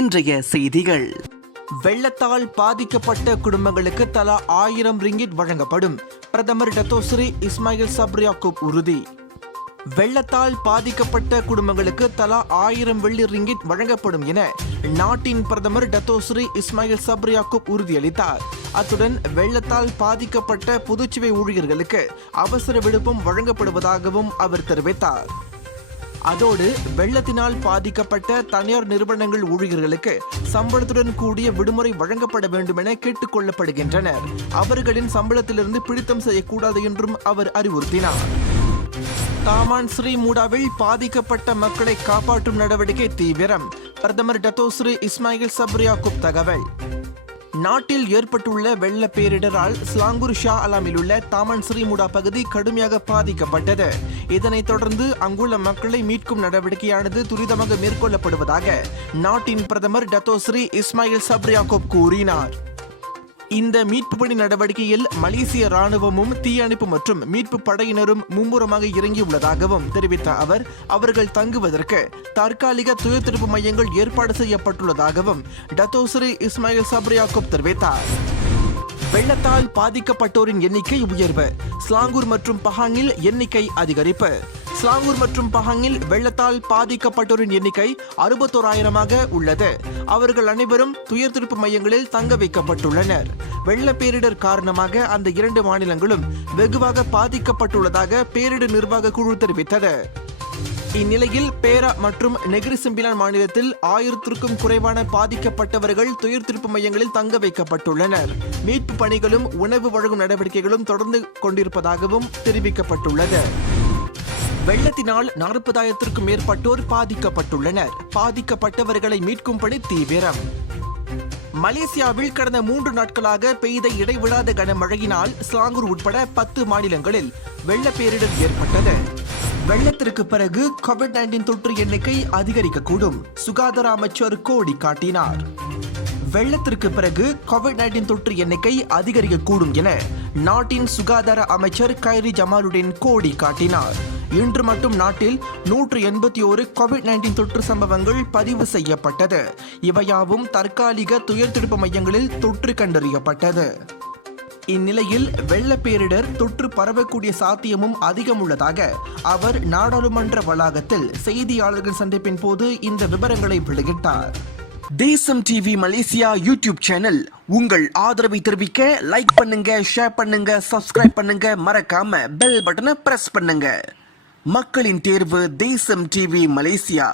இன்றைய செய்திகள். வெள்ளத்தால் பாதிக்கப்பட்ட குடும்பங்களுக்கு தலா 1000 ரிங்கிட் வழங்கப்படும். பிரதமர் டத்தோஸ்ரீ இஸ்மாயில் சப்ரி யாக்கூப் உறுதி. வெள்ளத்தால் பாதிக்கப்பட்ட குடும்பங்களுக்கு தலா 1000 வெள்ளி ரிங்கிட் வழங்கப்படும் என நாட்டின் பிரதமர் டத்தோஸ்ரீ இஸ்மாயில் சப்ரி யாக்கூப் உறுதியளித்தார். அத்துடன் வெள்ளத்தால் பாதிக்கப்பட்ட பொதுச்சுவை ஊழியர்களுக்கு அவசர விடுப்பும் வழங்கப்படுவதாகவும் அவர் தெரிவித்தார். அதோடு வெள்ளத்தினால் பாதிக்கப்பட்ட தனியார் நிறுவனங்கள் ஊழியர்களுக்கு சம்பளத்துடன் கூடிய விடுமுறை வழங்கப்பட வேண்டும் என கேட்டுக் கொள்ளப்படுகின்றனர். அவர்களின் சம்பளத்திலிருந்து பிடித்தம் செய்யக்கூடாது என்றும் அவர் அறிவுறுத்தினார். தாமான் ஸ்ரீ மூடாவில் பாதிக்கப்பட்ட மக்களை காப்பாற்றும் நடவடிக்கை தீவிரம். பிரதமர் டத்தோஸ்ரீ இஸ்மாயில் சப்ரி யாக்கூப் தகவல். நாட்டில் ஏற்பட்டுள்ள வெள்ள பேரிடரால் ஸ்லாங்கூர் ஷா அலாமில் உள்ள தாமன் ஸ்ரீ முடா பகுதி கடுமையாக பாதிக்கப்பட்டது. இதனைத் தொடர்ந்து அங்குள்ள மக்களை மீட்கும் நடவடிக்கையானது துரிதமாக மேற்கொள்ளப்படுவதாக நாட்டின் பிரதமர் டத்தோஸ்ரீ இஸ்மாயில் சப்ரி யாக்கூப் கூறினார். இந்த மீட்பு பணி நடவடிக்கையில் மலேசிய ராணுவமும் தீயணைப்பு மற்றும் மீட்பு படையினரும் மும்முரமாக இறங்கியுள்ளதாகவும் தெரிவித்த அவர், அவர்கள் தங்குவதற்கு தற்காலிக துயர்திருப்பு மையங்கள் ஏற்பாடு செய்யப்பட்டுள்ளதாகவும் டத்தோஸ்ரீ இஸ்மாயில் சப்ரி யாக்கூப் தெரிவித்தார். வெள்ளத்தால் பாதிக்கப்பட்டோரின் எண்ணிக்கை உயர்வு. ஸ்லாங்கூர் மற்றும் பஹாங்கில் எண்ணிக்கை அதிகரிப்பு. ஸ்லாங்கூர் மற்றும் பஹாங்கில் வெள்ளத்தால் பாதிக்கப்பட்டோரின் எண்ணிக்கை 61,000 உள்ளது. அவர்கள் அனைவரும் துயர்திருப்பு மையங்களில் தங்க வைக்கப்பட்டுள்ளனர். வெள்ள பேரிடர் காரணமாக அந்த 2 மாநிலங்களும் வெகுவாக பாதிக்கப்பட்டுள்ளதாக பேரிடர் நிர்வாக குழு தெரிவித்தது. இந்நிலையில் பேரா மற்றும் நெகிரி சிம்பிலான் மாநிலத்தில் 1000க்கும் குறைவான பாதிக்கப்பட்டவர்கள் துயர்திருப்பு மையங்களில் தங்க வைக்கப்பட்டுள்ளனர். மீட்பு பணிகளும் உணவு வழங்கும் நடவடிக்கைகளும் தொடர்ந்து கொண்டிருப்பதாகவும் தெரிவிக்கப்பட்டுள்ளது. வெள்ளத்தினால் 40,000க்கும் மேற்பட்டோர் பாதிக்கப்பட்டுள்ளனர். பாதிக்கப்பட்டவர்களை மீட்கும் பணி தீவிரம். மலேசியாவில் கடந்த 3 நாட்களாக பெய்த இடைவிடாத கனமழையினால் ஸ்லாங்கூர் உட்பட 10 மாநிலங்களில் வெள்ள பேரிடர் ஏற்பட்டது. வெள்ளத்திற்கு பிறகு கோவிட்-19 தொற்று எண்ணிக்கை அதிகரிக்கக்கூடும். சுகாதார அமைச்சர் கோடி காட்டினார். வெள்ளத்திற்கு பிறகு கோவிட்-19 தொற்று எண்ணிக்கை அதிகரிக்கக்கூடும் என நாட்டின் சுகாதார அமைச்சர் கைரி ஜமாலுடன் கோடி காட்டினார். இன்று மட்டும் நாட்டில் 181 கோவிட்-19 தொற்று சம்பவங்கள் பதிவு செய்யப்பட்டது. இவையாவும் தற்காலிக துயர்திருப்பு மையங்களில் தொற்று கண்டறியப்பட்டது. இந்நிலையில் வெள்ள பேரிடர் தொற்று பரவக்கூடிய சாத்தியமும் அதிகம் உள்ளதாக அவர் நாடாளுமன்ற வளாகத்தில் செய்தியாளர்கள் சந்திப்பின் போது இந்த விவரங்களை வெளியிட்டார். தேசம் டிவி மலேசியா யூடியூப் சேனல் உங்கள் ஆதரவை தெரிவிக்க லைக் பண்ணுங்க, ஷேர் பண்ணுங்க, சப்ஸ்கிரைப் பண்ணுங்க, மறக்காம பெல் பட்டனை பிரஸ் பண்ணுங்க. மக்களின் தேர்வு தேசம் டிவி மலேசியா.